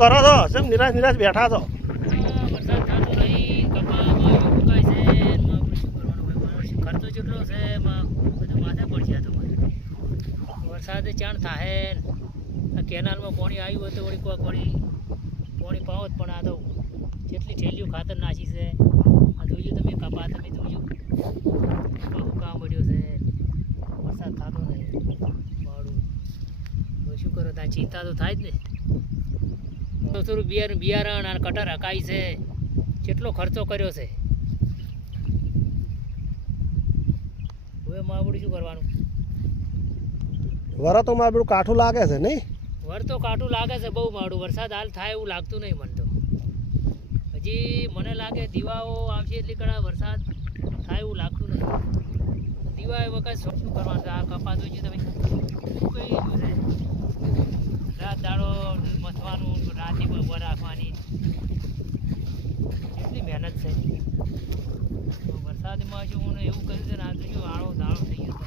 કરો છો કેમ નિરાશ નિરાશ બેઠા છો? વરસાદ થતો નહીં, કપામાં ફૂંકાય છે, એમાં આપણે શું કરવાનું ભાઈ? ખર્ચો જેટલો છે એમાં બધું માથે પડશે આ તો મારે. વરસાદે ચાણ થાહે આ કેનાલમાં પાણી આવ્યું હોય તો વળી કોઈક વળી પાણી પાવો જ, પણ આ તો જેટલી ઠેલીઓ ખાતર નાખી છે. આ જોયું તમે કપા તમે જોયું બહુ કામ મળ્યો છે. વરસાદ થતો નહીં મારું તો શું કરો? ત્યાં ચિંતા તો થાય જ ને. થોડું બિયારણ અને કટર હકાઈ છે, કેટલો ખર્ચો કર્યો છે. હવે માવડું શું કરવાનું? વર તો મારું બધું કાઠું લાગે છે નહીં? વર તો કાઠું લાગે છે બહુ માવડું. વરસાદ હાલ થાય એવું લાગતું નહીં મને તો. હજી મને લાગે દીવાઓ આવશે એટલી કડા વરસાદ થાય એવું લાગતું નહીં. દીવા વખત શું કરવાનું છે? આ કપા જોઈજો તમે કઈ ગયું છે. રાત દાડો મથવાનું, રાતે ઉભા રાખવાની, કેટલી મહેનત છે. વરસાદમાં જો હું એવું કર્યું છે ને, આ જોયું આળો દાળો થઈ ગયો.